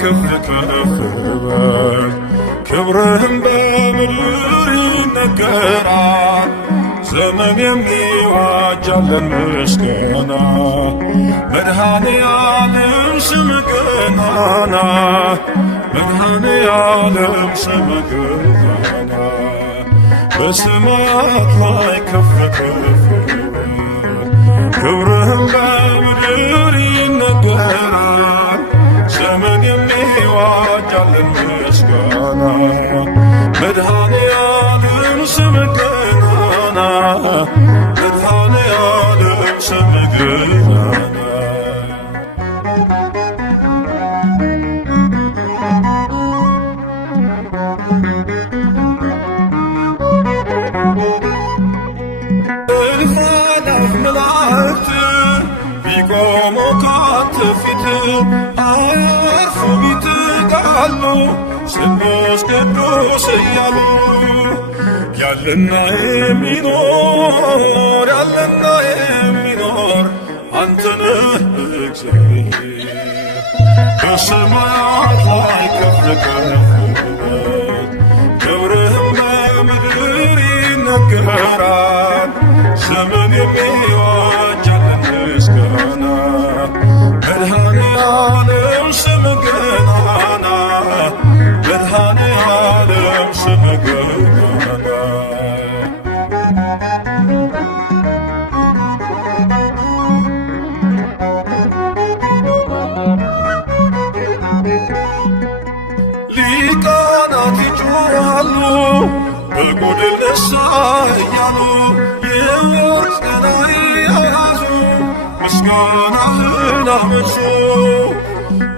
ከፍ ከፍ በል ክብርህም በምድር ይነገራል። ዘመን የሚዋጃለን ምስጋና መድኃኔዓለም ስምህ ገናና መድኃኔዓለም ስምህ ገናና በሰማያት ላይ ከፍ ከፍ በል ክብርህም በምድር ይነገራል። ዘመን የሚዋጃለን ምስጋና መድኃኔዓለም ስምህ ገናና መድኃኔዓለም ስምህ ገናና መላእክት ቢቆሙ ካንተ ፊት አያርፉ ቢትጋሉ ስሉስ ቅዱስ እያሉ ያለና የሚኖር ያለና የሚኖር አንተ ነህ እግዚአብሔር። በሰማያት ላይ ከፍ ከፍ በል ክብርህም በምድር ይነገራል። ዘመን የሚዋጃለን ምስጋና መድኃኔዓለም ስምህ ገናና መድኃኔዓለም ስምህ ገናና ሊቃናት ይጮኻሉ በጎድል ነሣ እያሉ የወርቅ ጽና የያዙ ምስጋናህን አመጹ።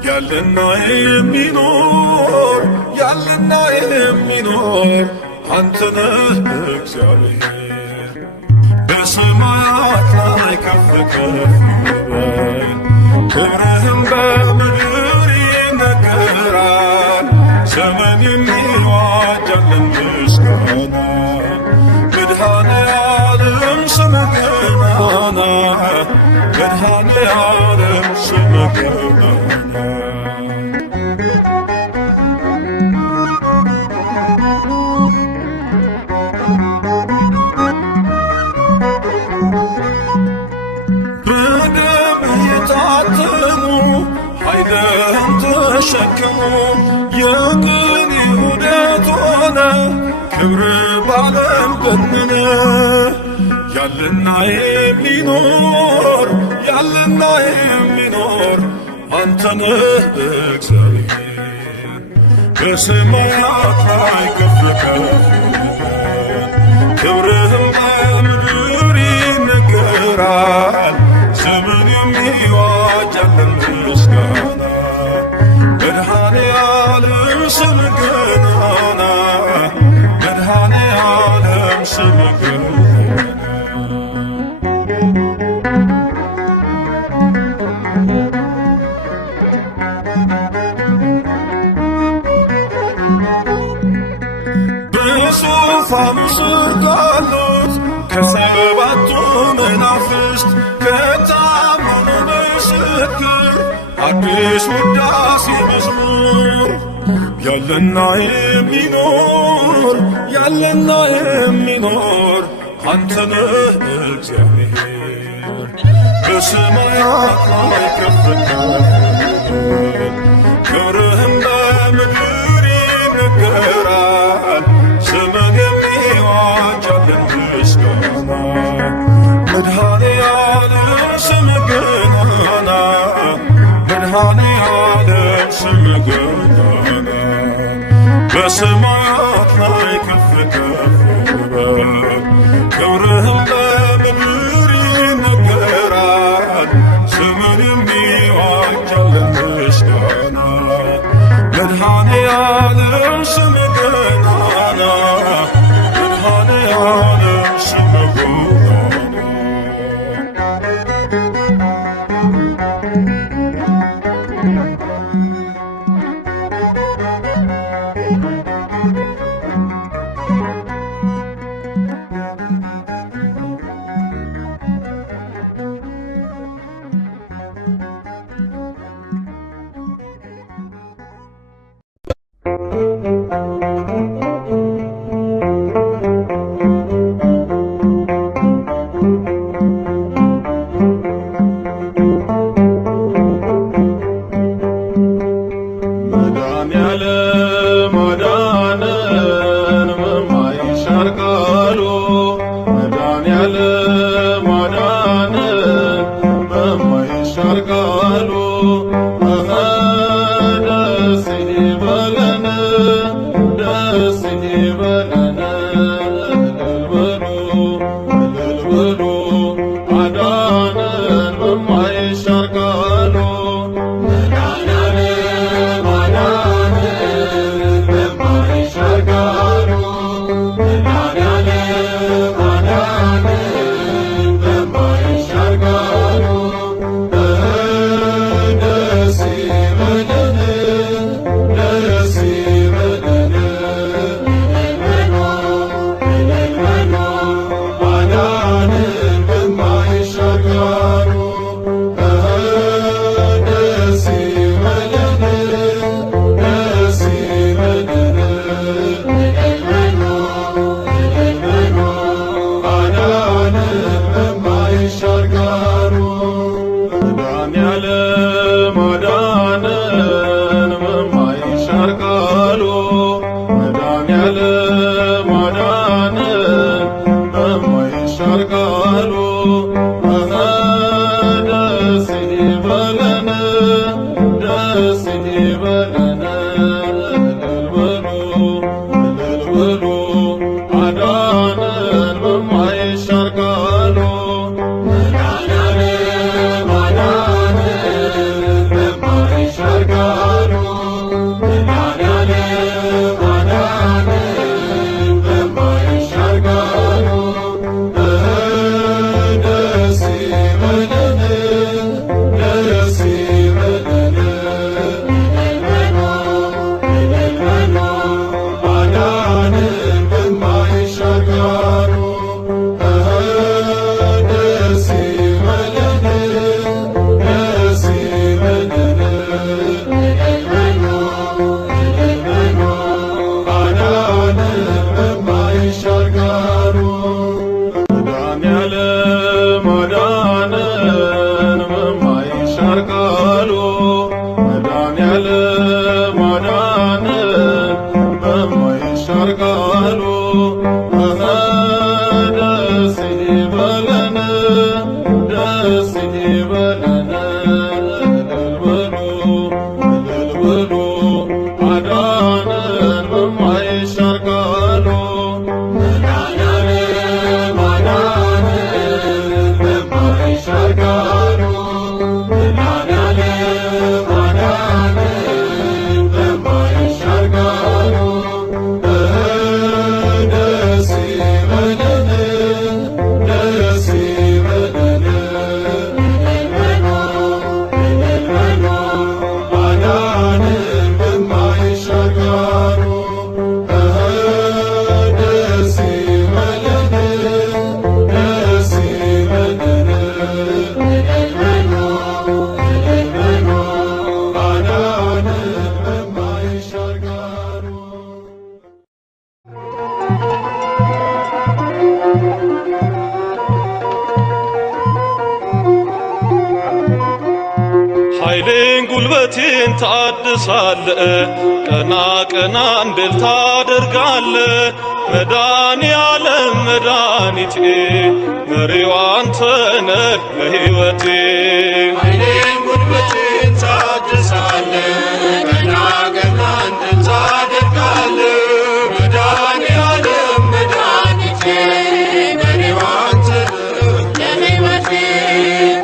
ያለና የሚኖር ያለና የሚኖር አንተ ነህ እግዚአብሔር። በሰማያት ላይ ከፍ ከፍ በል ክብርህም በምድር ይነገራል። ዘመን የሚዋጃለን ምስጋና መድኃኔዓለም ስምህ ገናና መድኃኔዓለም ስምህ ገናና በደምህ የታተሙ ኃይልህን ተሸከሙ የቅኔ ዑደት ሆነ ክብር ባለም ገነነ። ያለና የሚኖር ያለና የሚኖር አንተ ነህ እግዚአብሔር። በሰማያት ላይ ከፍ ከፍ በል ክብርህም በምድር ይነገራል። ዘመን የሚዋጃለን ምስጋና መድኃኔዓለም ስምህ ገናና መድኃኔዓለም ስምህ ገናና በዙፋኑ ስር ካሉት ከሰባቱ መናፍስት ከታመኑ ምስክር አዲስ ውዳሴ መዝሙር ያለና የሚኖር ያለና የሚኖር አንተ ነህ እግዚአብሔር። በሰማያት ላይ ከፍ ከፍ በል ክብርህም በምድር ይነገራል። ዘመን የሚዋጃለን ምስጋና መድኃኔዓለም ስምህ ገናና መድኃኔዓለም ስምህ ገናና በሰማያት ላይ ከፍ ከፍ በል ክብርህም በምድር ይነገራል። ዘመን የሚዋጃለን ምስጋና መድኃኔዓለም ስምህ ገናና መድኃኔዓለም ስምህ ገናና ይሻርቃሉ ደስ ይበለን ደስ ይበለን እልል በሉ አዳነን በማይሻር ቃሉ መድኃኒዓለም አዳነን በማይሻር ቃሉ መድኃኒዓለም አዳነን በማይሻር ቃሉ ደስ ይበለን ደስ ይበለን እልል በሉ አዳነን በማይሻር ቃሉ ደስ ይበለን ደስ ይበለን እልል በሉ አዳነን በማይሻር ቃሉ መድኃኒዓለም አዳነን በማይሻር ቃሉ መድኃኒዓለም አዳነን በማይሻር ቃሉ ደስ ይበለን ደስ ይበለን እልል በሉ አዳነን በማይሻር ቃሉ መድኃኒዓለም አዳነን በማይሻር ቃሉ መድኃኒዓለም አዳነን በማይሻር ቃሉ ደስ ይበለን ደስ ይበለን እልል በሉ አዳነን በማይሻር ቃሉ ደስ ይበለን ደስ ይበለን እልል በሉ አዳነን በማይሻር ቃሉ ኃይሌን ጉልበቴን ታድሳለ ቀና ቀና እንድል ታደርጋለ መድኃኒዓለም መድኃኒቴ መሪው አንተ ነህ ለሕይወቴ ኃይሌን ጉልበቴን ታድሳለ ቀና ቀና እንድል ታደርጋለ መድኃኒዓለም መድኃኒቴ መሪው አንተ ነህ ለሕይወቴ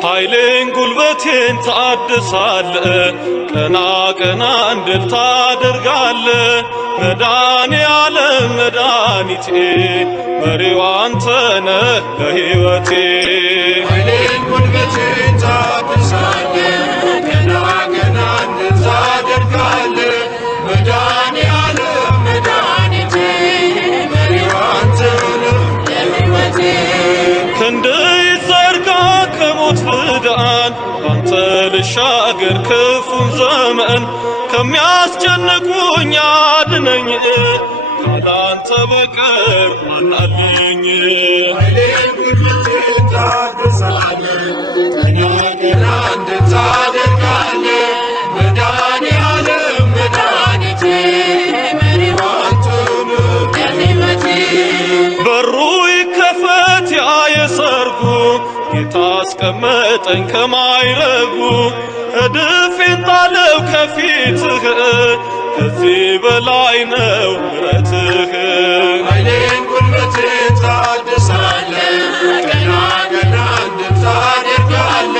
ኃይሌን ጉልበቴን ታድሳለ ቀና ቀና እንድል ታደርጋለ መድኃኒዓለም መድኃኒቴ መሪው አንተ ነህ ለሕይወቴ ኃይሌን ጉልበቴን ታድሳለ ቀና ቀና እንድል ታደርጋለ መድኃኒዓለም መድኃኒቴ መሪው አንተ ነህ ለሕይወቴ ክንድ ይዘርጋ ከሞት ፍዳን አንተ ልሻገር ክፉን ዘመን ከሚያስጨንቁኝ አድነኝ ካላንተ በቀር ማን አለኝ ኃይሌን ጉልበቴን ታድሳለ ቀና ቀና እንድል ታደርጋለ መድኃኒዓለም መድኃኒቴ መሪው አንተ ነህ ለሕይወቴ በሩ ይከፈት ያ የሰርጉ ጌታ አስቀመጠኝ ከማይረጉ እድፌን ጣለው ከፊትህ ከዚህ በላይ ነው ምሕረትህ ኃይሌን ጉልበቴን ታድሳለ ቀና ቀና እንድል ታደርጋለ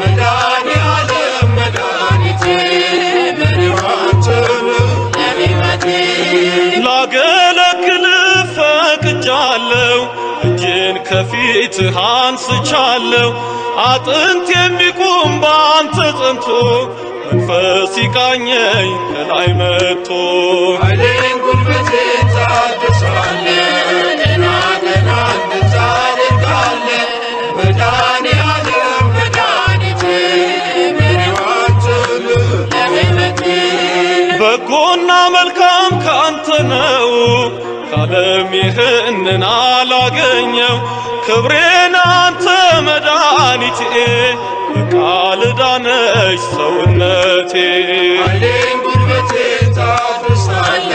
መድኃኒዓለም መድኃኒቴ መሪው አንተ ነህ ለሕይወቴ ላገለግልህ ፈቅጃለሁ እጄን ከፊትህ አንስቻለሁ አጥንት የሚቆም በአንተ ጸንቶ መንፈስ ይቃኘኝ ከላይ መጥቶ ኃይሌን ጉልበቴን ታድሳለ ቀና ቀና እንድል ታደርጋለ መድኃኒዓለም መድኃኒቴ መሪው አንተ ነህ ለሕይወቴ በጎና መልካም ካንተ ነው ካለም ይህንን አላገኘው ክብሬን አንተ መድኃኒቴ በቃል ዳነች ሰውነቴ ኃይሌን ጉልበቴን ታድሳለ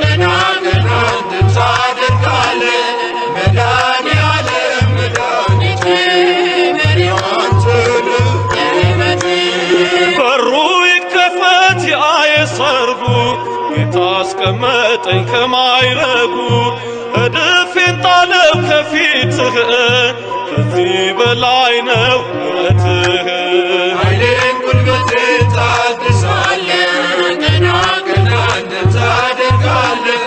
ቀና ቀና እንድል ታደርጋለ መድኃኒዓለም አስቀመጠኝ ከማይረጉ እድፌን ጣለው ከፊትህ ከዚህ በላይ ነው ምሕረትህ። ኃይሌን ጉልበቴን ታድሳለህ ገና ገና ታደርጋለህ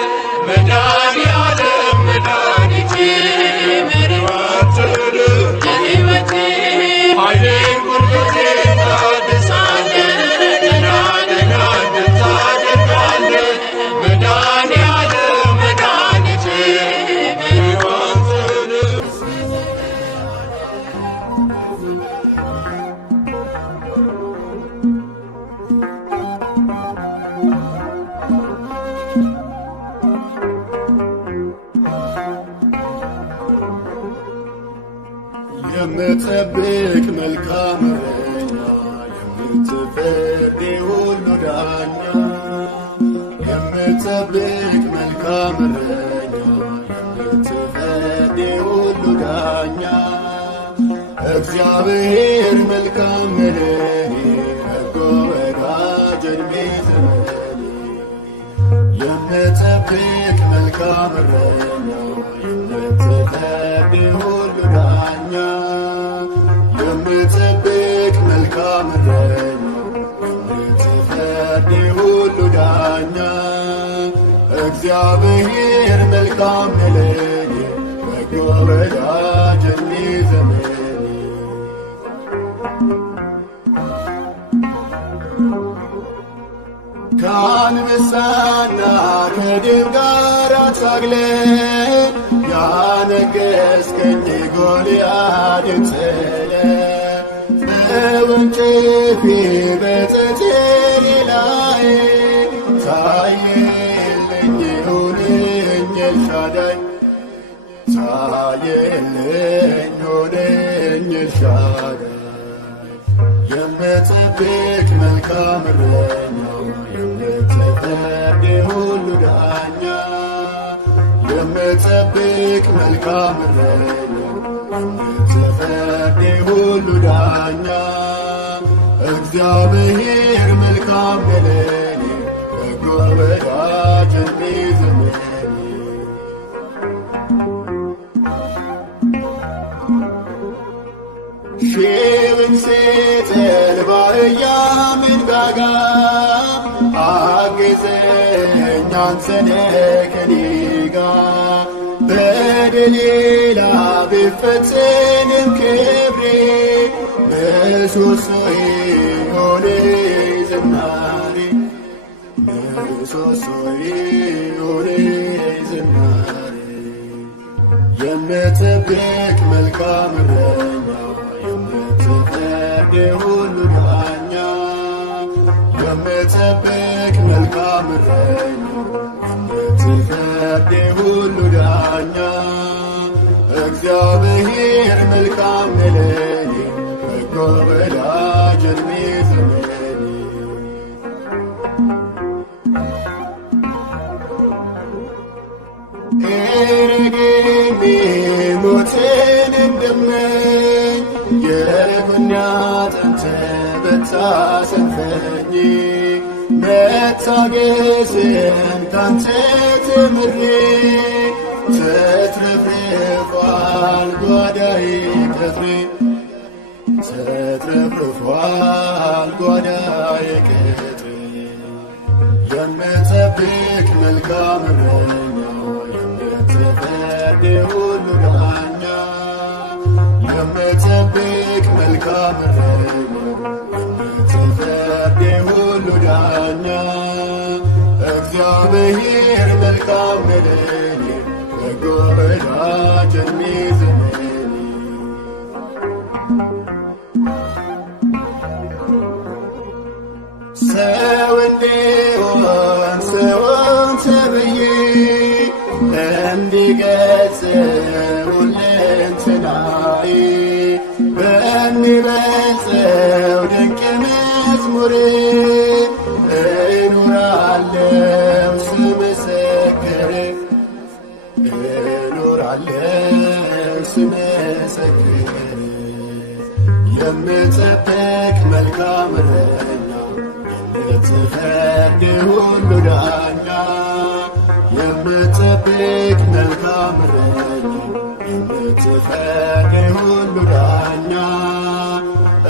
መድኃኒዓለም መድኃኒቴ መሪዋችን ለሕይወቴ ኃይሌን ጉልበቴን ታድሳለህ ገና ገና ታደርጋለህ መድኃኒዓለም መድኃኒቴ መሪዋችን የምትጠብቅ መልካም እረኛ የምትፈርድ የሁሉ ዳኛ የምትጠብቅ መልካም እረኛ የምትፈርድ የሁሉ ዳኛ እግዚአብሔር መልካም መድኃኒ በጎ ወዳጅ ዕድሜ ዘመኔ የምትጠብቅ መልካም እረኛ የምትፈርድ የሁሉ ዳኛ የምትጠብቅ መልካም እረኛ የምትፈርድ የሁሉ ዳኛ እግዚአብሔር መልካም ለኔ በጎ ወዳጅ ዕድሜ ዘመኔ ከአንበሳና ከድብ ጋር ታግለ ያነገሥከኝ ጎልያድን ጥለ በወንጭፌ በጠቴሌ ላይ ታየልኝ ሆነኝ ኤልሻዳይ ታየልኝ ሆነኝ ኤልሻዳይ የምትጠብቅ መልካም እረኛ የምትፈርድ የሁሉ ዳኛ የምትጠብቅ መልካም እረኛ የምትፈርድ የሁሉ ዳኛ እግዚአብሔር መልካም ለኔ በጎ ወዳጅ ዕድሜ ዘመኔ ሺውን ሴትል ባህያ መንጋጋ አግዘኝ አንተነ ከኔ ጋር በደሌላ ቢፈትንም ክብሬ ምሰሶዬ ሆነ ዝማሬ ምሰሶዬ ሆነ ዝማሬ የምትጠብቅ መልካም እረኛ የምትፈርድ የሁሉ ዳኛ የምትጠብቅ መልካም እረኛ የምትፈርድ የሁሉ ዳኛ እግዚአብሔር መልካም ለኔ በጎ ወዳጅ ዕድሜ ዘመኔ ኤረጌሜ ሞትን እንደመኝ የጎኔ አጥንት በታሰንፈኝ መታገስን ካንተ ተምሬ ተትረፍርፏል ጓዳዬ ቅጥሬ ተትረፍርፏል ጓዳዬ ቅጥሬ የምትጠብቅ መልካም እረኛ የምትፈርድ የሁሉ ዳኛ የምትጠብቅ መልካም እረኛ የምትፈርድ የሁሉ ዳኛ እግዚአብሔር መልካም ለኔ በጎ ወዳጅ ዕድሜ ዘመኔ ሰው እንዲሆን ሰውን ተብዬ እንዲገጽ ሁለንተናዬ በሚበልጸው ድንቅ መዝሙር እኖራለሁ ስመሰክር እኖራለሁ ስመሰክር የምትጠብቅ መልካም እረኛ የምትፈርድ ሁሉ ዳኛ የምትጠብቅ መልካም እረኛ የምትፈቅር ሁሉ ዳኛ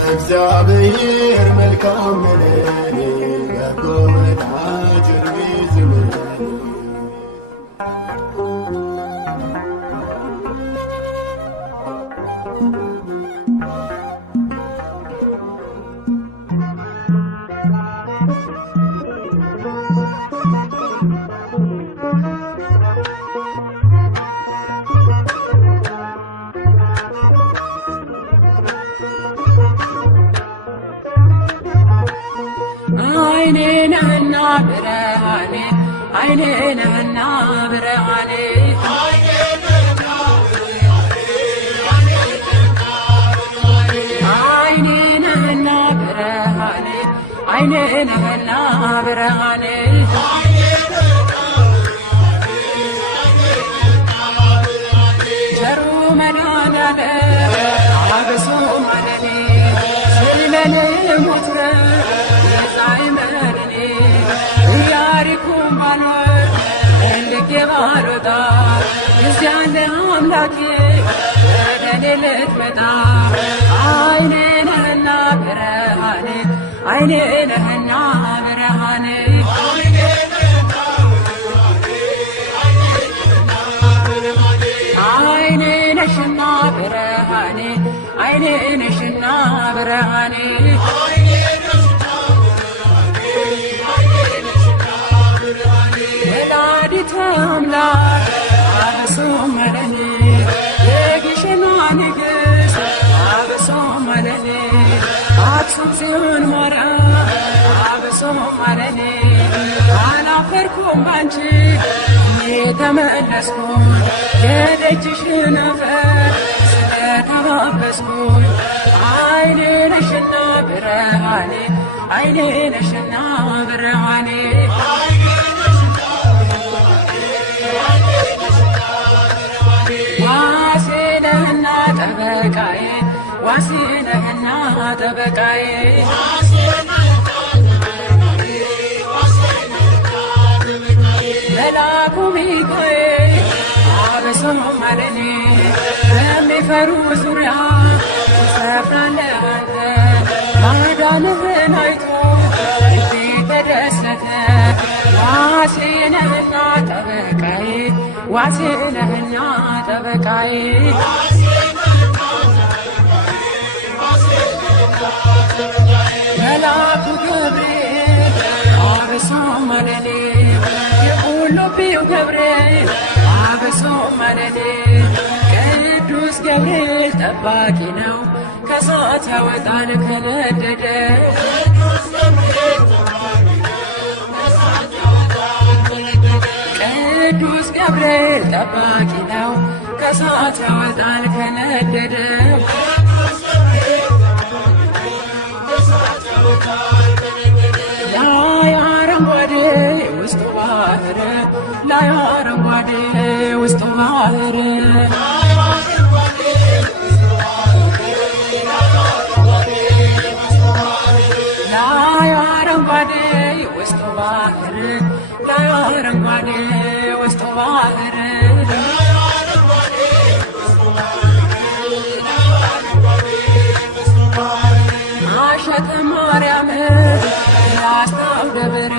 እግዚአብሔር መልካም ለኔ በጎ ወዳጅ ዝምለኔ አይኔ ነህና ብርሃኔ አይኔ ነህና ብርሃኔ አይኔ ነህና ብርሃኔ አይኔ ነህና ብርሃኔ ቸሩ መድኃኔዓለም አብሶ ማለኔ ስለኔ ሞትረ የዛይመርኔ ኢያሪኮን ባኖር እንድጌ ባልወጣ እዚያለ አምላኬ ወደ እኔ ልትመጣ አይኔ ነህና ብርሃኔ አይኔ ነህና ብርሃኔ አይኔ ነሽና ብርሃኔ አይኔ ነሽና ብርሃኔ ወላዲተ አምላክ አብሶ መለኔ የግሸኗ ንግሥት አብሶ መለኔ አክሱም ጽዮን ማርያም አብሶ መለኔ አላፈርኩም ባንቺ የተመለስኩኝ የደጅሽን አፈር ስለተባበስኩኝ አይኔ ነሽና ብርሃኔ አይኔ ነሽና ብርሃኔ ዋሴ ነህና ጠበቃዬ ዋሴ ነህና ጠበቃዬ መልአኩ ሚካኤል አብሶ ማለኔ በሚፈሩ ዙሪያ ትሰፍራለህ አንተ ማዳንህን አይቶ ልቤ ተደሰተ ዋሴ ነህና ጠበቃዬ ዋሴ ነህና ጠበቃዬ መልአኩ ገብርኤል አብሶ ማለኔ የቁልቢው ገብርኤል አብሶ ማለኔ ቅዱስ ገብርኤል ጠባቂ ነው ከእሳት ያወጣል ከነደደ ቅዱስ ገብርኤል ጠባቂ ነው ከእሳት ያወጣል ከነደደ ላይ አረንጓዴ ውስጡ ባህር ላይ አረንጓዴ ውስጡ ባህር ላይ አረንጓዴ ውስጡ ባህር ላይ አረንጓዴ ውስጡ ባህር አሸተ ማርያም ላስታው ደብር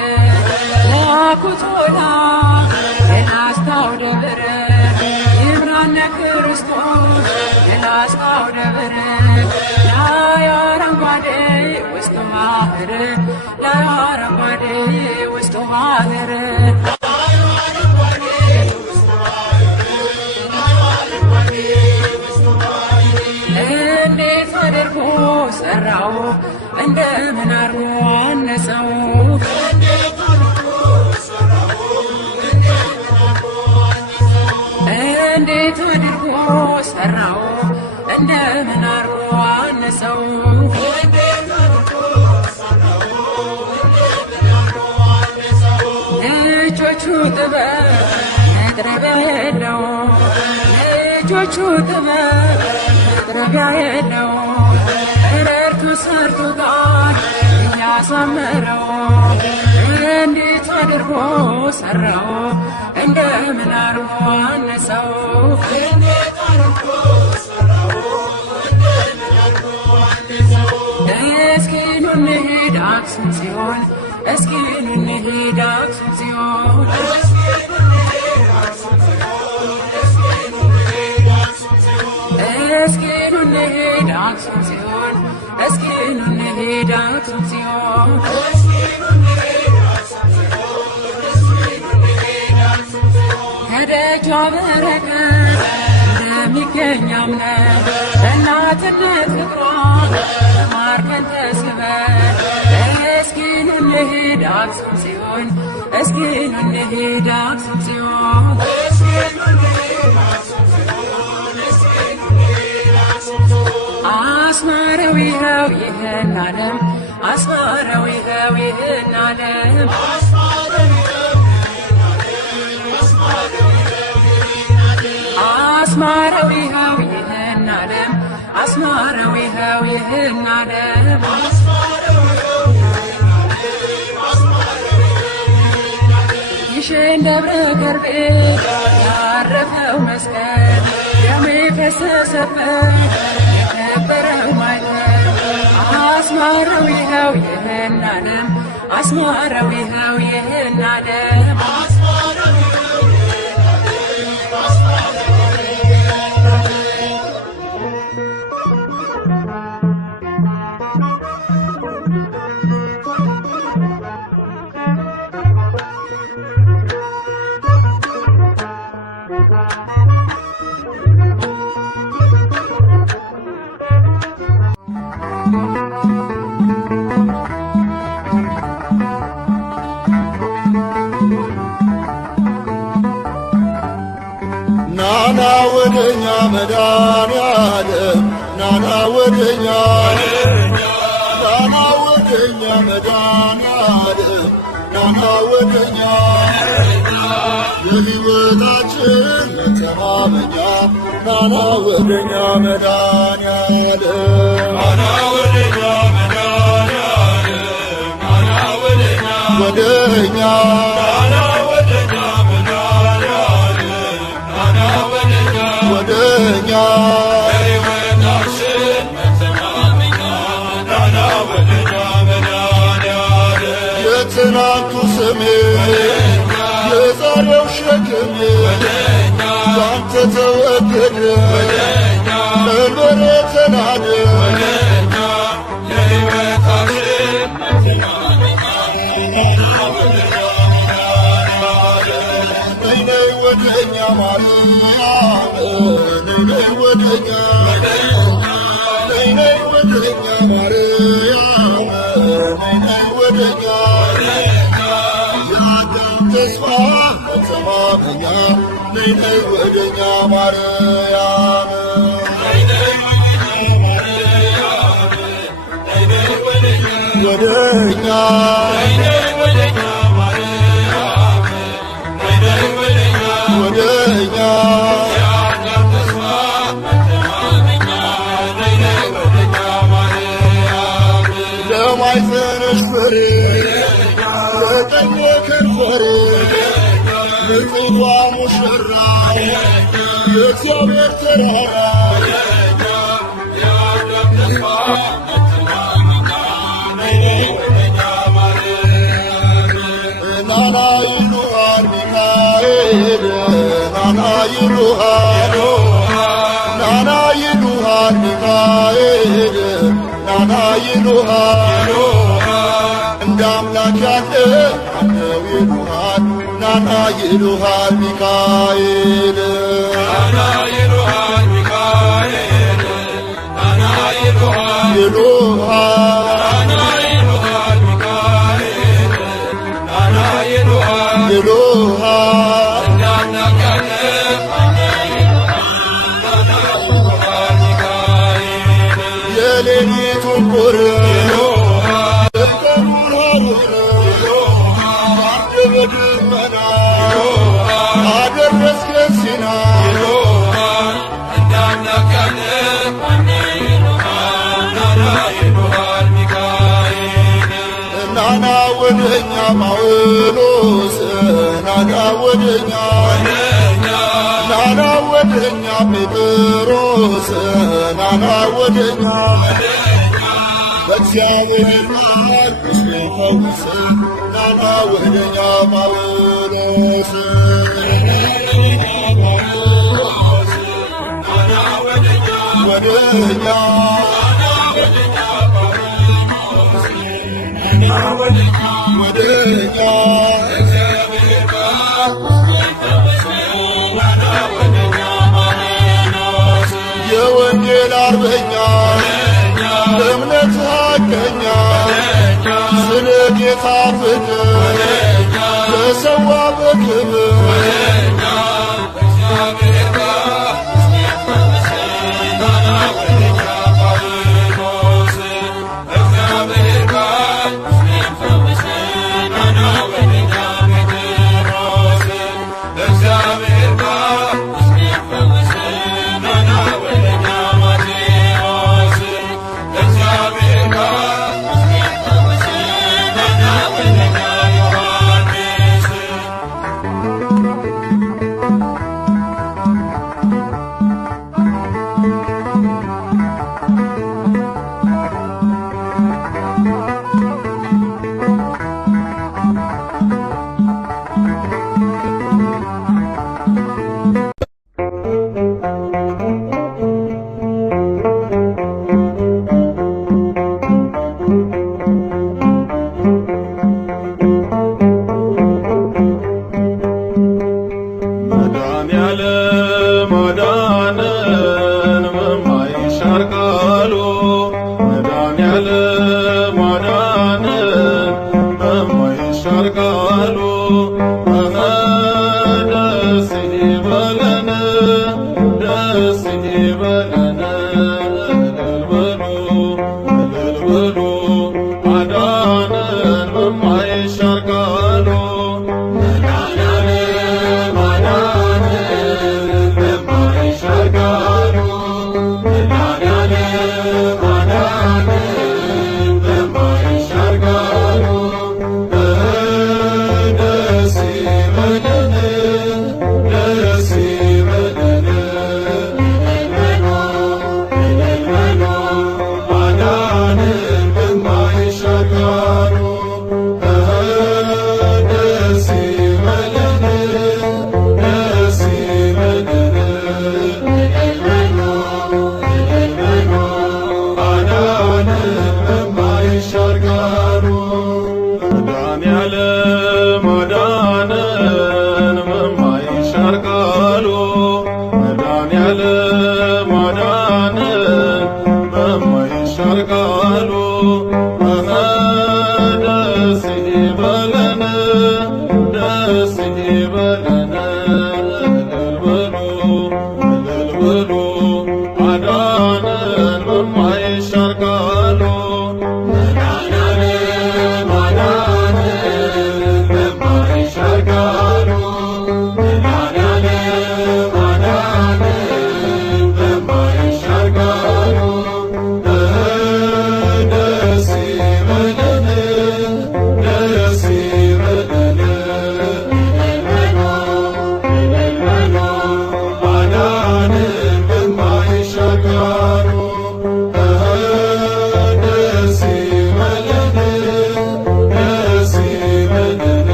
ያኩቶላ ላስታው ደብር ይብራነ ክርስቶስ ላስታው ደብር ላይ አረንጓዴ ውስጡ ባህር ላይ አረንጓዴ ውስጡ ባህር እንዴት አድርጎ ሰራው እንደምን አርጎ አነጸው እንዴት አድርጎ ሰራው እንደምን አርጎ አነጸው ልጆቹ ጥበብ መጥረቢያ የለው ልጆቹ ጥበብ መጥረቢያ የለው ረድቱ ሰርቶታል ያሳመረው እንዴት አድርጎ ሰራው እንደምን አርጎ አነሳው እስኪ ኑ እንሂድ አክሱም ጽዮን እስኪ ኑ እንሂድ አክሱም ጽዮን እስኪ ኑ እንሂድ አክሱም ጽዮን እስኪ ኑ እንሂድ አክሱም ጽዮን ከደጇ በረከት እንደሚገኝ አምነን በእናትነት ፍቅሯ ተማርከን ተስበን እስኪ ኑ እንሂድ አክሱም ጽዮን እስኪ ኑ እንሂድ አክሱም ጽዮን አስማረው ይኸው ይህን ዓለም አስማረው ይኸው ይህን ዓለም አስማረው ይኸው ይህን ዓለም አስማረው ይኸው ይህን ዓለም ይሽን ደብረ ከርቤ ያረፈው መስቀል ደሙ የፈሰሰበት የከበረው ማይተብ አስማረው ይኸው ይህን ዓለም አስማረው ይኸው ይህን ዓለም ናና ወደኛ መድኃኔዓለም ናና ወደኛ ናና ወደኛ መድኃኔዓለም ናና ወደኛ የሕይወታችን መተማመኛ ናና ወደኛ መድኃኔዓለም ናና ወደኛ መድኃኔዓለም ናና ወደኛ ወደኛ ወደኛ የሕይወታችን መተማመኛ ናና ወደኛ መድኃኔዓለም የትናንቱ ስሜ የዛሬው ሸክሜ ባንተ ተወገደ መንበሬ ተናደ የሕይወታችን መተማመኛ ናና ወደኛ መድኃኔዓለም ነይ ወደኛ ማርያም ነይ ወደኛ ነይ ወደኛ ማርያም ነይ ወደኛ የአዳም ተስፋ መተማመኛ ነይ ወደኛ ማርያም ወደኛ ወደኛ ለማይጸንሽ ፍሬ ለቀኝ ከንፈሬ ንጹሕዋ ሙሽራ የእግዚአብሔር ተራራ ናና ይሉሃል ሚካኤል ናና ይሉሃል ናና ይሉሃል ሚካኤል ናና ይሉሃል እንደ አምላክ ያለ አለው ይሉሃል ናና ይሉሃል ሚካኤል ናና ይሉሃል ሚካኤል ናና ይሉሃል ይሉሃል ናና ይሉሃል ሚካኤል ናና ይሉሃል ይሉሃል እንደ አምላክ ያለ የሌሊቱን ቁር የቀኑን ሐሩር በአንድ በደመና አደረስከን ሲና እንደ አምላክ ያለ ናና ይሉሃል ሚካኤል ወደኛ ጳውሎስ ናና ወደኛ ናና ወደኛ ጴጥሮስ ናና ወደኛ በእግዚአብሔር ቃል ቁስሌ ፈውስ ናና ወደኛ ጳውሎስ ወደኛ ወደኛ የወንጌል አርበኛ እምነት ሐቀኛ ስለ ጌታ ፍቅር ተሰዋ በክብር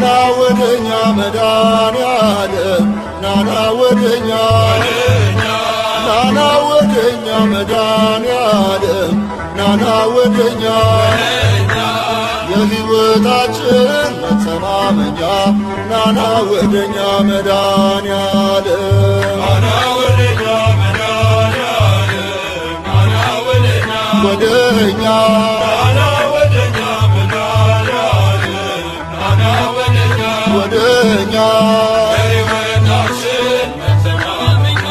ናና ወደኛ መድኃኔዓለም ናና ወደኛ ናና ወደኛ መድኃኔዓለም ናና ወደኛ የሕይወታችን መተማመኛ ናና ወደኛ መድኃኔዓለም ናና ወደኛ መድኃኔዓለም ናና ወደኛ ወደኛ ናና ወደኛ መድኃኔዓለም ናና ወደኛ ወደኛ የሕይወታችን መተማመኛ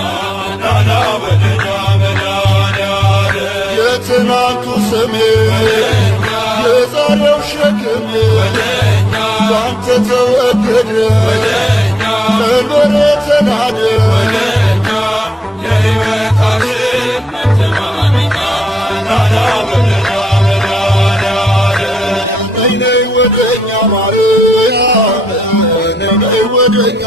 ናና ወደኛ መድኃኔዓለም የትናንቱ ስሜ የዛሬው ሸክሜ ባንተ ተወገደ ቀንበሬ ተናደ የሕይወታችን መተማመኛ ናና ወደኛ መድኃኔዓለም ነይ ነይ ወደኛ ማርያም ነይ ወደኛ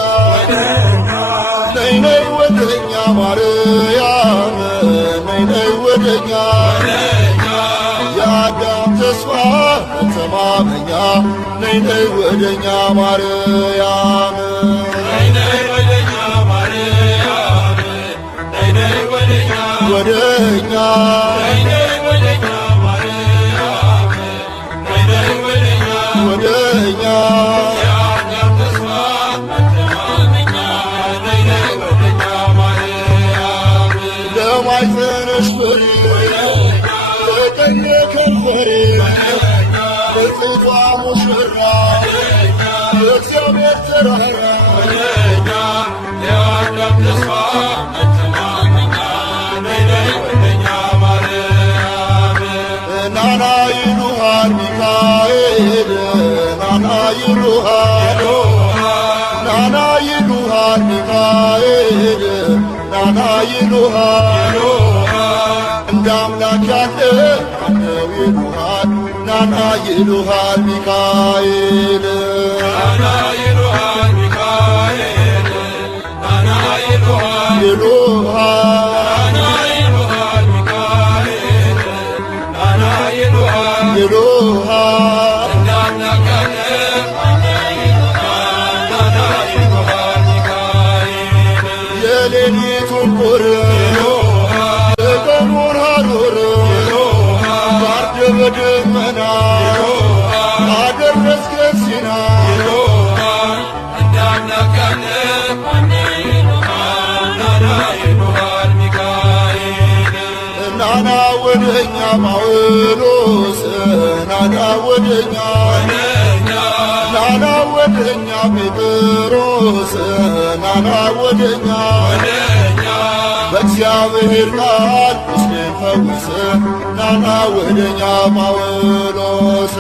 ነይ ነይ ወደኛ ማርያም ነይ ነይ ወደኛ የአዳም ተስፋ መተማመኛ ነይ ነይ ወደኛ ማርያም ነይ ነይ ወደኛ ማርያም ነይ ነይ ወደኛ ወደኛ ነይ ነይ ወደኛ ማርያም ነይ ነይ ወደኛ ወደኛ የአዳም ተስፋ መተማመኛ ነይ ነይ ወደኛ ማርያም ለማይዘንሽ ፍሬ ከንፈሬ በጽቷ ሙሽራ የእግዚአብሔር ተራራ የአዳም ተስፋ መተማመኛ ነይ ነይ ወደኛ ማርያም ናና ይሉሃል ሚካኤል ናና ይሉሃል ናና ይሉሃል ሚካኤል ናና ይሉሃል እንደ አምላክ ያለ ማነው ይሉሃል ናና ይሉሃል ሚካኤል ናና ይሉሃል ሚካኤል ናና ይሉሃል ይሉሃል ናና ይሉሃል ሚካኤል ናና ይሉሃል ይሉሃል እንደ አምላክ ያለ ማነው ይሉሃል ናና ይሉሃል ሚካኤል የሌሊቱን ቁር የቀኑን ሐሩር ባርደ በደመና አደረስከን ሲና እንደ አምላክ ያለ ማነው ይሉሃል ናና ይሉሃል ሚካኤል ናና ወደኛ ጳውሎስ ናና ወደኛ ናና ወደኛ ጴጥሮስ ናና ወደኛ በእግዚአብሔር ቃል ቁስሌን ፈውስ ናና ወደኛ ጳውሎስ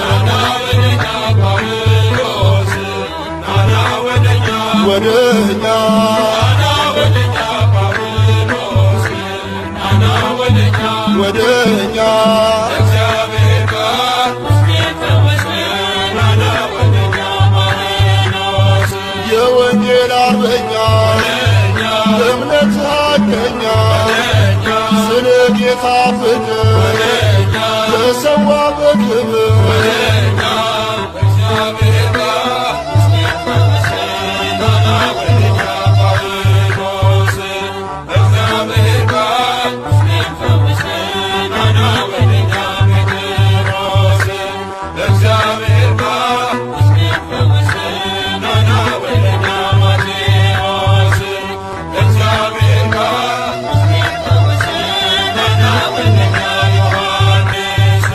ናና ወደኛ ጳውሎስ ናና ወደኛ ወደኛ ናና ወደኛ ጳውሎስ ናና ወደኛ ወደኛ በእግዚአብሔር ቃል ቁስሌን ፈውስ ናና ወደኛ ጳውሎስ የወንጌል አርበኛ እምነት ሐቀኛ ስለ ጌታ ፍቅር ተሰዋ በክብር እግዚአብሔር ናና ወደኛ ጳውሎስ እግዚአብሔር ናና ወደኛ ጴጥሮስ እግዚአብሔር ናና ወደኛ ማቴዎስ እግዚአብሔር ናና ወደኛ ዮሐንስ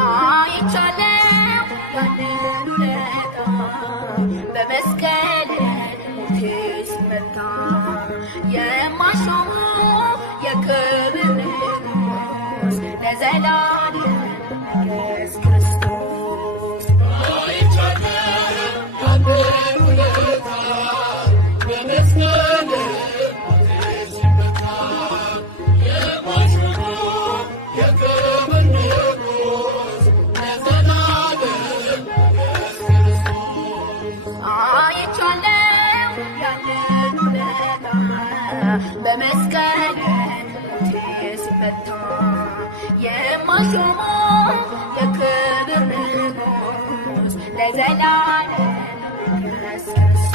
አይቻለው ያንን ውለታ በመስቀል ሞቴ ሲመታ የማሾሙ የክብር ንጉሥ ለዘላለም ኢየሱስ ክርስቶስ አይቻለው ያንን ውለታ በመስቀል ሞቴ ሲመታ የማሾሙ የክብር ንጉሥ ለዘላለም ኢየሱስ ክርስቶስ በመስቀል ሲመታ የማይሾመው የክብር ንጉሥ ለዘላለም ኢየሱስ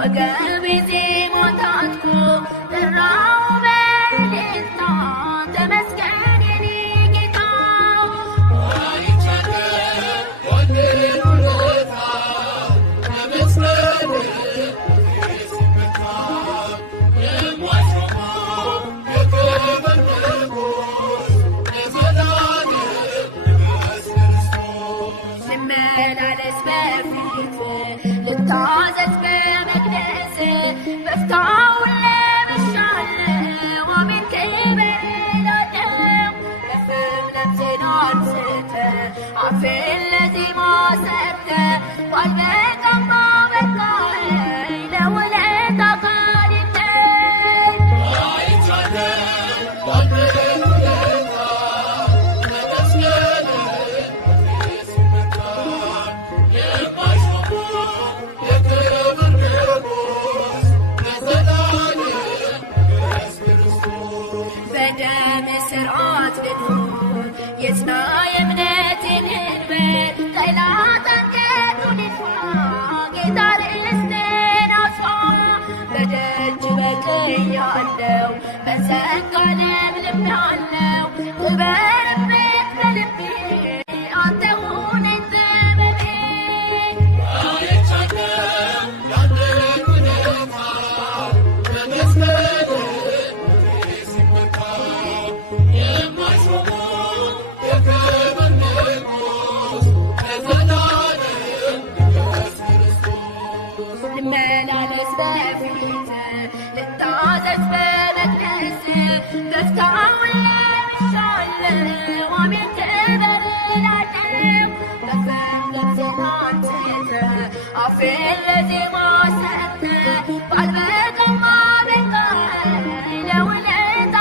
ወገቤ ዜማ ታጥቆ ጠራው በእልልታ ተመስገን የኔ ጌታ ልመላለስ በፊት ልታዘዝ በመቅደስ በፍታውን ለብሻለሁ አሜን ክብር እላለሁ ከፍም ነፍሴን አንስተህ አፌን ለዜማ ሰጥተህ ባልበቃም ባበቃኸኝ ለውለታ የጽና የእምነቴን ህልበት ጠላት አንገቱን ይድፋ ጌታ ልስቴን አስፋ በደጅ በቅያለሁ በጸጋ ለምልሜአለሁ ክበርበት በልቤ አንተ ሁነኝ ዘመኔ ልመላለስ በፊት ልታዘዝ በመቅደስ በፍታውን ለብሻለሁ አሜን ክብር እላለሁ ከፍም ነፍሴን አንስተህ አፌን ለዜማ ሰጥተህ ባልበቃም አበቃኸኝ ለውለታ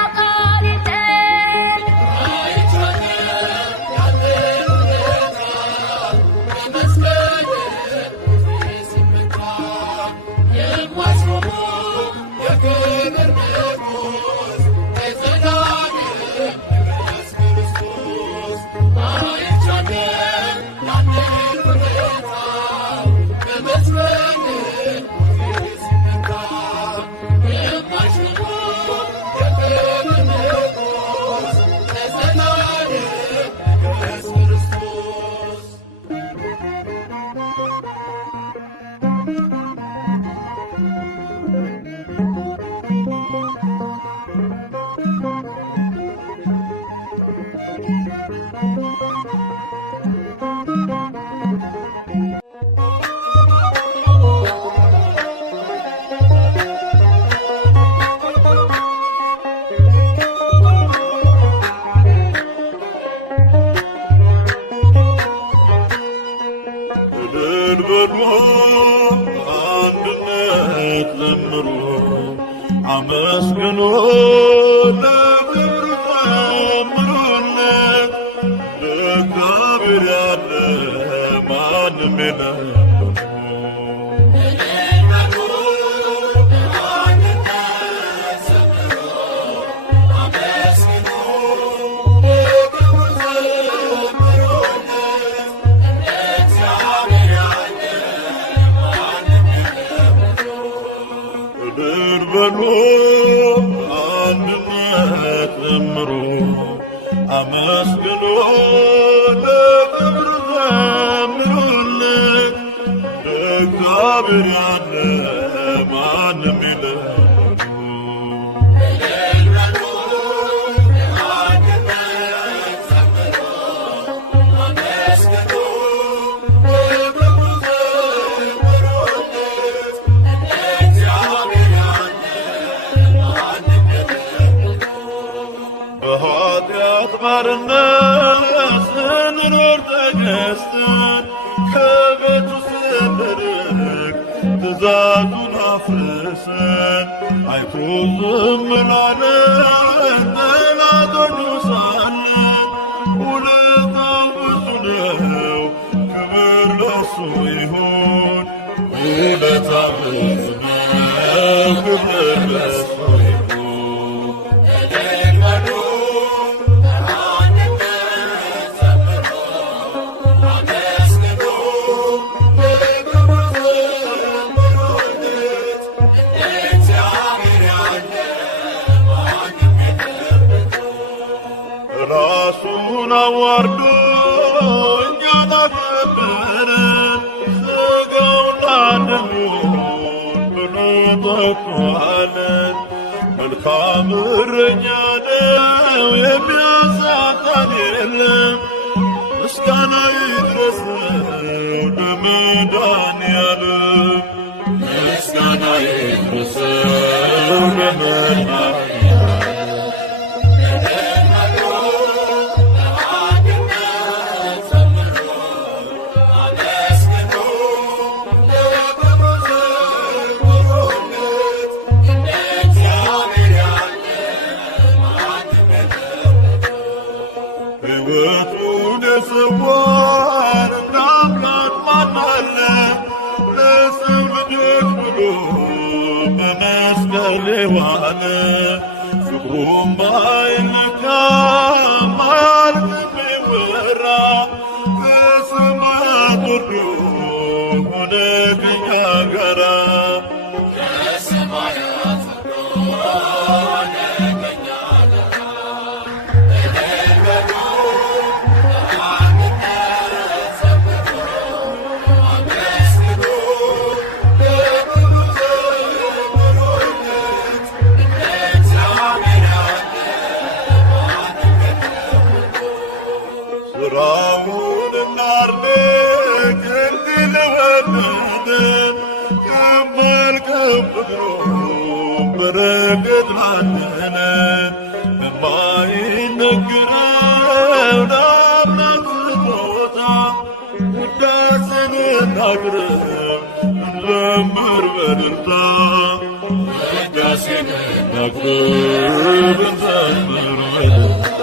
አንድነት ዘምሩ አመስግኑ ለክብሩ ዘምሩለት ለእግዚአብሔር ያለ ማንም የለም። አንድነት ዘምሩ አመስግኑ ለክብሩ ዘምሩለት ለእግዚአብሔር ያለ ማንም የለም። Yeah. ባርነት ስንኖር ተገዝተን ከቤቱ ስንርቅ ትእዛዙን አፍርሰን አይቶ ዝም ላለን ጠላቶቹ ሳለን ውለታው ብዙ ነው፣ ክብር ለእርሱ ይሁን። ውለታው ብዙ ነው፣ ክብር ለእርሱ ይሁን። ራሱን አዋርዶ እኛን አከበረን፣ ሥጋውን ለደሙን ብሎ ጠጥቶአለን። መልካም እረኛ ነው የሚያሳጣን የለም። ምስጋና ይድረሰው ለመድኃኒዓለም፣ ምስጋና ይድረሰው ለመድኃኒዓለም። ሕይወቱን የሰዋን እንደ አምላክ ማን አለ? ለሰው ልጆች ብሎ በመስቀል የዋለ ፍቅሩም ባይለካ ማያልቅም ቢወራ ከሰማያት ወርዶ ሆነ ከእኛ ጋራ ስራውን እናድንቅ እንዲህ ለወደደን ከማያልቀው ፍቅሩ በረከት ላደለን በማይነገረው ለአምላክ ስጦታ ውዳሴን እናቅርብ እንዘምር በእልልታ ውዳሴን እናቅርብ እንዘምር በእልልታ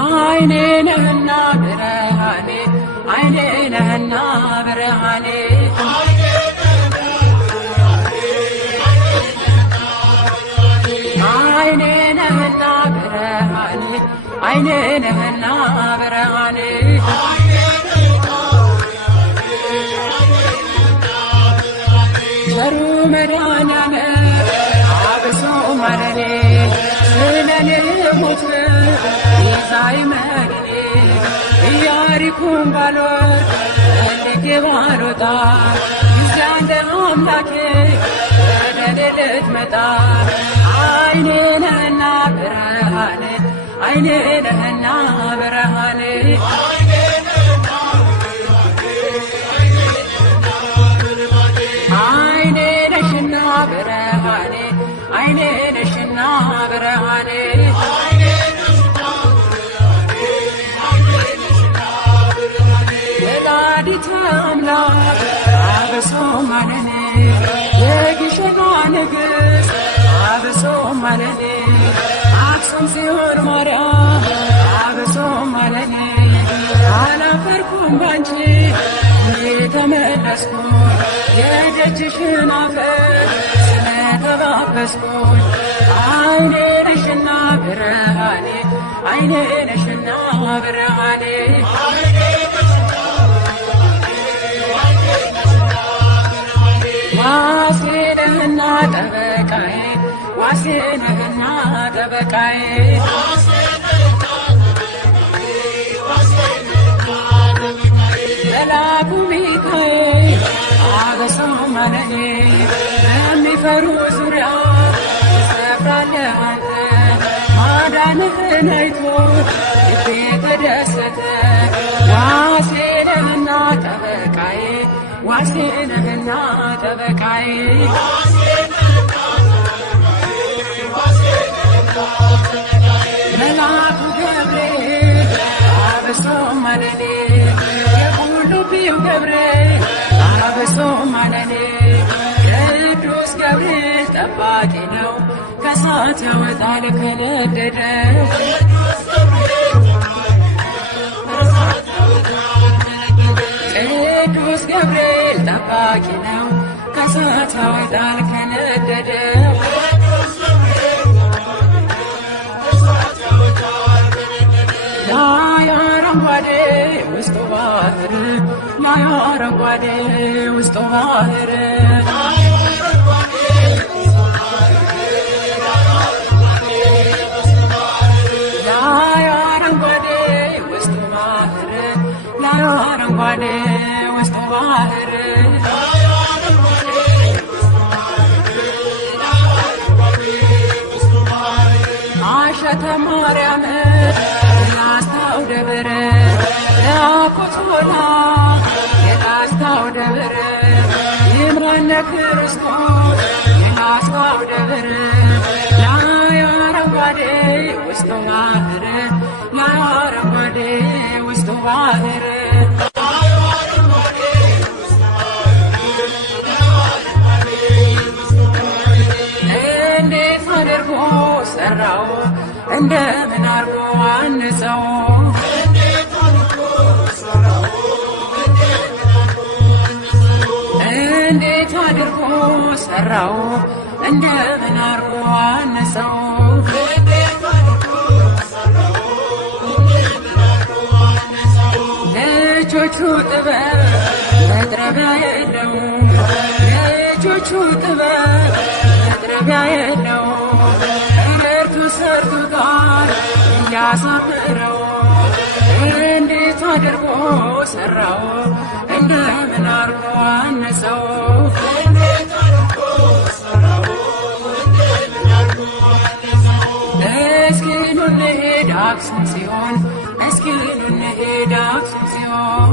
አይኔ ነህና ብርሃኔ፣ አይኔ ነህና ብርሃኔ፣ አይኔ ነህና ብርሃኔ፣ አይኔ ነህና ብርሃኔ፣ ቸሩ መድኃኒዓለም አብሶ ማረኔ፣ ስለኔ ሞት ቤዛዬ መድኔ፣ ኢያሪኮን ባልወርድ ፈልጌ ባልወጣ ጊዜ አንተ አምላኬ ወደ እኔ ልትመጣ አይኔ ነህና ብርሃኔ፣ አይኔ ነህና ብርሃኔ፣ አይኔ ነሽና ብርሃኔ፣ አይኔ ነሽና ብርሃኔ፣ ወላዲተ አምላክ አብሶ ማረኔ፣ የግሸኗ ንግሥት አብሶ ማረኔ፣ አክሱም ጽዮን ማርያም አብሶ ማረኔ፣ አላፈርኩም ባንቺ የተመለስኩኝ የደጅሽን አፈር ስለተባበስኩኝ አይኔ ነሽና ብርሃኔ አይኔ ነሽና ብርሃኔ ዋሴ ነህና ጠበቃዬ ዋሴ ነህና ጠበቃዬ መልአኩ ሚካኤል አበሰማለኝ በሚፈሩ ዙሪያ ትሰፍራለህ አንተ ማዳንህን አይቶ ልቤ ተደሰተ ዋሴ ነህና ጠበቃዬ ዋሴ ነህና ጠበቃዬ መልአኩ ገብርኤል አበሰማለኝ የሁሉቢው ገብርኤል አበሰማለኝ ቅዱስ ገብርኤል ጠባቂ ነው ከእሳት ያወጣል ከነደደው ቅዱስ ገብርኤል ጠባቂ ነው ከእሳት ያወጣል ከነደደው ላይ አረንጓዴ ውስጡ ባህር ላይ አረንጓዴ ውስጡ ባህር ላይ አረንጓዴ ውስጡ ባህር ላይ አረንጓዴ ውስጡ ባህር አሸተ ማርያም የላስታው ደብር ያኮቶላ የላስታው ደብር ይምራነ ክርስቶስ የላስታው ደብር ላይ አረንጓዴ ውስጡ ባህር ላይ አረንጓዴ ውስጡ ባህር እንዴት አድርጎ ሰራው እንደምን አርጎ አንጸው እንዴት አድርጎ ሰራው እንደምን አርጎ አንጸው ልጆቹ ጥበብ መጥረቢያ የለው ልጆቹ ጥበብ መጥረቢያ የለው እርቱ ሰርቱ ጋር እያሳምረው እንዴት አድርጎ ሰራው እንደምን አርጎ አነጸው እስኪ ኑ እንሂድ አክሱም ጽዮን እስኪ ኑ እንሂድ አክሱም ጽዮን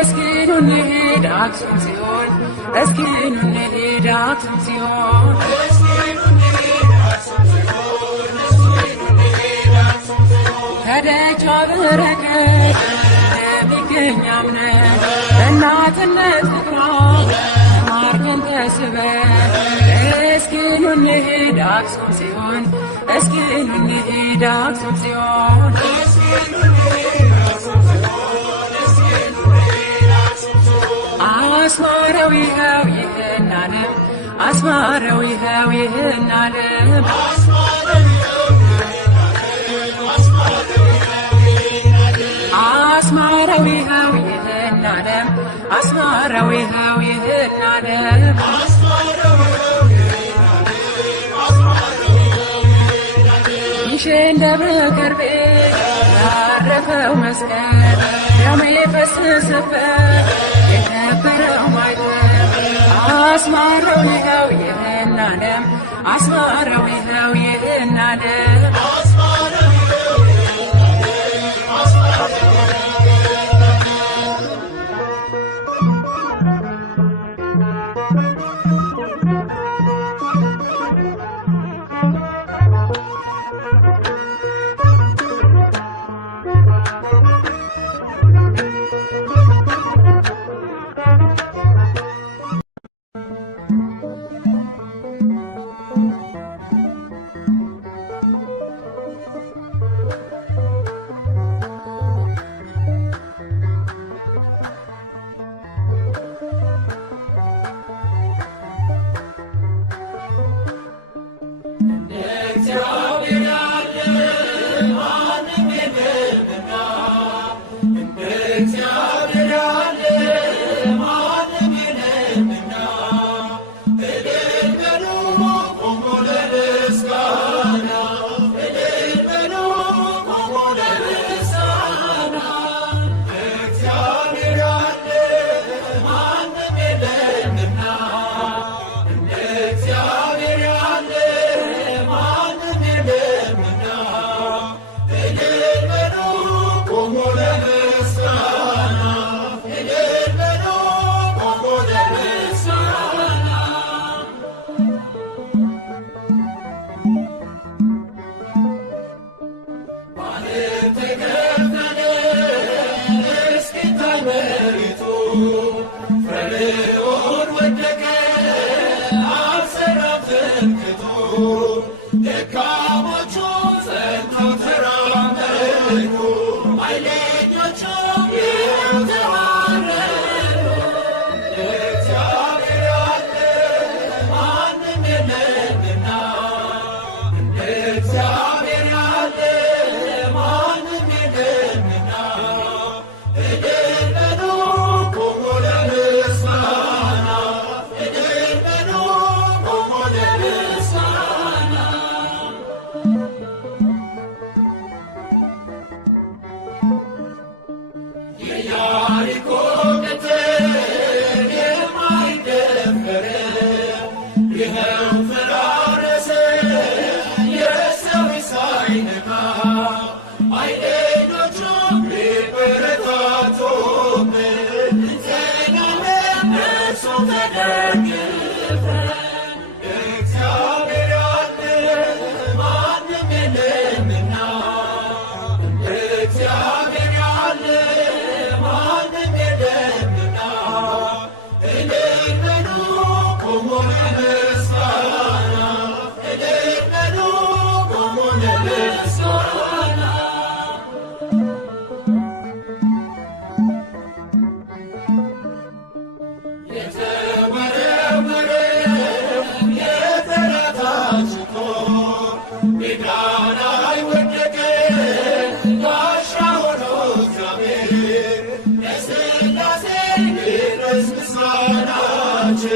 እስኪ ኑ እንሂድ አክሱም ጽዮን እስኪ ኑ እንሂድ አክሱም ጽዮን ከደጇ በረከት የሚገኝ አምነን እናትነት ፍቅሯ ተማርከን ተስበን እስኪ ኑ እንሂድ አክሱም ጽዮን እስኪ ኑ እንሂድ አክሱም ጽዮን አስማረው ይኸው ይህን ዓለም አስማረው ይኸው ይህን ዓለም አስማረው ይኸው ይህን ዓለም አስማረው ይኸው ይህን ዓለም ይሽን ደብረ ከርቤ ያረፈው መስቀል ደሙ የፈሰሰበት የከበረው ማይተብ አስማረው ይኸው ይህን ዓለም አስማረው ይኸው ይህን ዓለም እግዚአብሔር ያለ ማንም የለምና እልል በሉ ቆሙ ለምስጋና እልል በሉ ቆሙ ለምስጋና እግዚአብሔር ያለ ማንም የለምና እግዚአብሔር ያለ ማንም የለምና እልል በሉ ቆሙ ለምስጋና እልል በሉ ቆሙ ለምስጋና ማንም ተከፈለ እስኪታይ መሬቱ ፈርዖን ወደቀ አልሰራም ትምክህቱ ደካሞቹ ጸንተው ተራመዱ ኃይለኞቹ ይኸው ተዋረዱ እግዚአብሔር ያለ ማንም የለምና እግዚአብሔር ያለ ማንም የለምና እልል በሉ ቆሙ ለምስጋና እልል በሉ ቆሙ ለምስጋና የኢያሪኮ ቅጥር የማይደፈር ይኸው ፈራረሰ የሰው ሳይነካ ኃይለኞቹ ቢበረታቱብን እንጸናለን በእርሱ ተደግፈን እግዚአብሔር ያለ ማንም የለምና እግዚአብሔር ያለ ማንም የለምና እልል በሉ ቆሙ ለምስጋና እልል በሉ ቆሙ ለምስጋና የተወረወረ የጠላታችን ጦር ሜዳ ላይ ወደቀ ጋሻ ሆኖ እግዚአብሔር ለሥላሴ ይድረስ ምስጋናችን